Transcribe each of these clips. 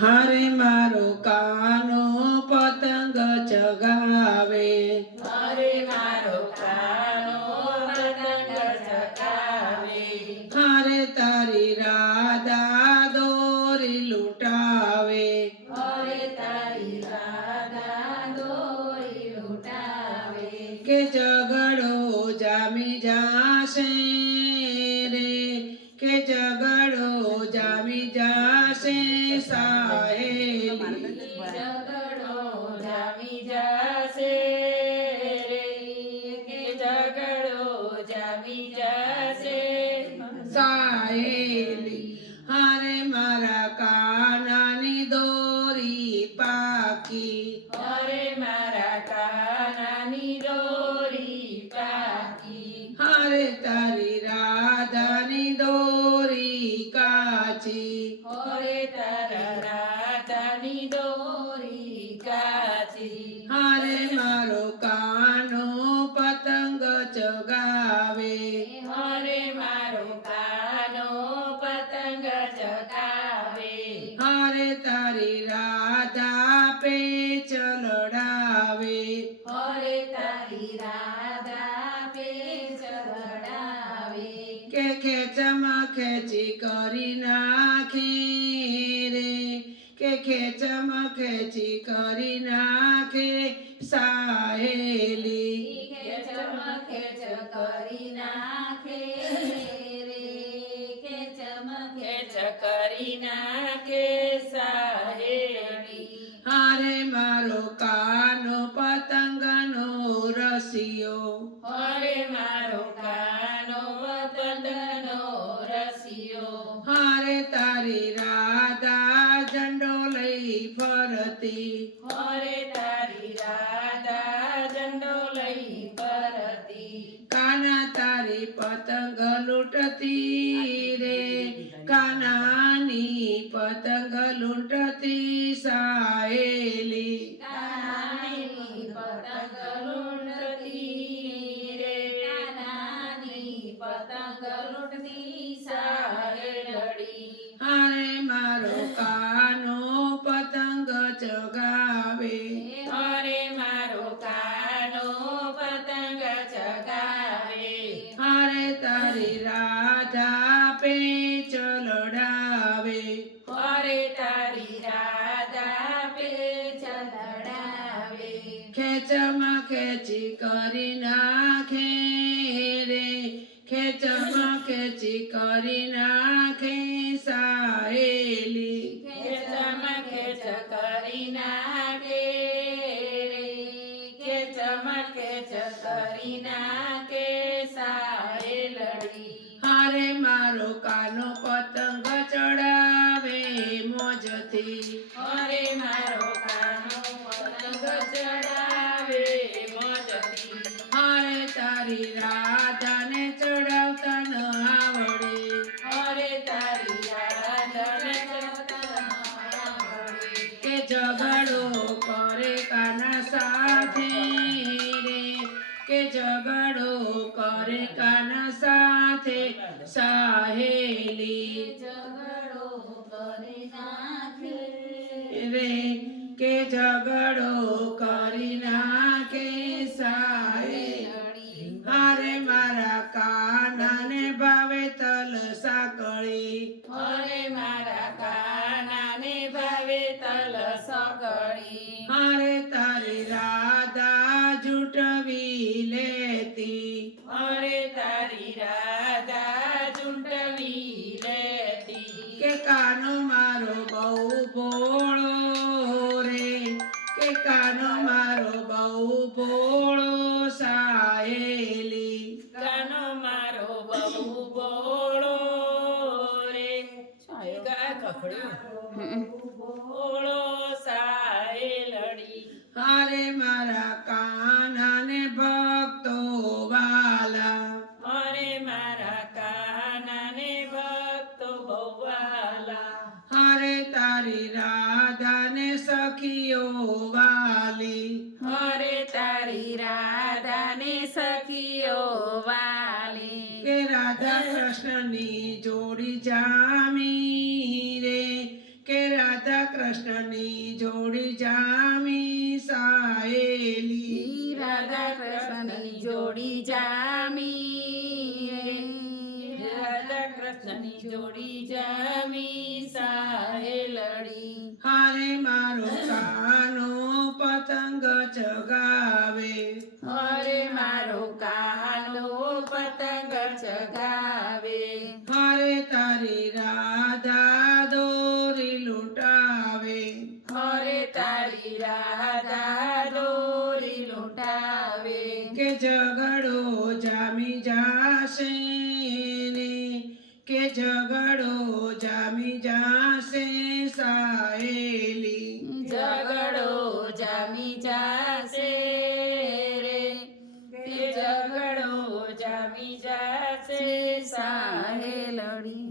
હારે મારો કાનો પતંગ ચગાવે, હરે મારો કાનો પતંગ ચગાવે, હારે તારી રાધા દોરી લૂંટાવે, હરે તારી રાધા દોરી લૂંટાવે, કે ઝઘડો જામી જાશે રે, કે ઝઘડો જામી જાશે સાહેલી, ઝઘડો જામી જશે રે, કે ઝઘડો જામી જશે સાહેલી. હારે મારા કાનાની દોરી પાકી, હરે મારા કાનાની દોરી પાકી, હારે તારી રાધાની દોરી કાચી, હરે તારા રાધાની દોરી કાચી, હારે મારો કાનો પતંગ ચગાવે, હરે મારો કાનો પતંગ ચગાવે, હારે તારી રાધા પેચ લડાવે, હરે તારી રાધા પેચ લડાવે, કે ખેંચમાં ખેંચી કરી નાખી રે, કે ખેંચમાં ખેંચી કરી નાખે સાહેલી, ખેંચમ ખેંચ કરી નાખે રે, ખેંચમ ખેંચ કરી નાખે સાહેલી, હારે મારો કાનો પતંગનો રસિયો, હરે મારો કાનો પતંગનો રસિયો, હારે તારી રાધા ઝંડો લઈ ફરતી, હરે તારી રાધા ઝંડો લઈ ફરતી, કાના તારી પતંગ લૂંટતી રે, કાનાની પતંગ લૂંટતી સાહેલી, કાનાની પતંગ લૂંટતી રે, કાનાની પતંગ લૂંટતી સાહેલડી, હારે મારો કાનો પતંગ ચગાવે, હરે મારો કાનો પતંગ ચગાવે, હારે તારી રાધા પેચ લડાવે, હરે તારી રાધા પેચ લડાવે, ખેંચમાં ખેંચી કરી નાખે રે, ખેંચમાં ખેંચી કરી નાખે સાહેલી, ખેંચમ ખેંચ કરી નાખે રે, ખેંચમ ખેંચ કરી નાખે સાહેલડી, હારે મારો કાનો પતંગ ચડાવે મોજથી, હરે મારો કાનો પતંગ ચડાવે મોજથી, હારે તારી રાધાને ચડાવતા ન આવડે, હરે તારી રાધાને ચડાવતા ન આવડે, કે ઝઘડો કરે કાના સાથે રે, કે ઝઘડો કરે કાના સાથે સાહેલી, ઝઘડો કરી નાખે રે, કે ઝઘડો કરી નાખે સાહેલી, હારે મારા કાનાને ભાવે તલ સાકળી, હરે મારા કાનાને ભાવે તલ સકળી, હારે તારી રાધા જૂટવી લેતી, હરે તારી રાધા ચૂંટવી લેતી, કે કાનો મારો બહુ ભોળો રે, કે કાનો મારો બહુ ભોળો સાહેલી, કાનો મારો બહુ બોળો રે, બોળો સાહેલડી, હારે મારા કાનાને ભક્તો વાલા, હરે મારા કાનાને ભક્તો ભવાલા, હારે તારી રાધાને સખીઓ વાલી, હરે તારી રાધાને સખીઓ વાલી, કે રાધા કૃષ્ણ કૃષ્ણની જોડી જામી રે કે રાધા કૃષ્ણની જોડી જામી સાહેલી રાધા કૃષ્ણની જોડી જામી રાધા કૃષ્ણની જોડી જામી સાહેલડી હારે મારો કાનો પતંગ ચગાવે હરે મારો કાનો પતંગ ચગાવે હારે તારી રાધા દોરી લૂંટાવે હરે તારી રાધા દોરી લૂંટાવે કે ઝઘડો જામી જાશે ને કે ઝઘડો જામી જાશે સાહેલી ઝઘડો જામી જાશે રે તે ઝઘડો જામી જાશે સાહેલડી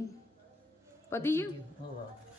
પતી ગયું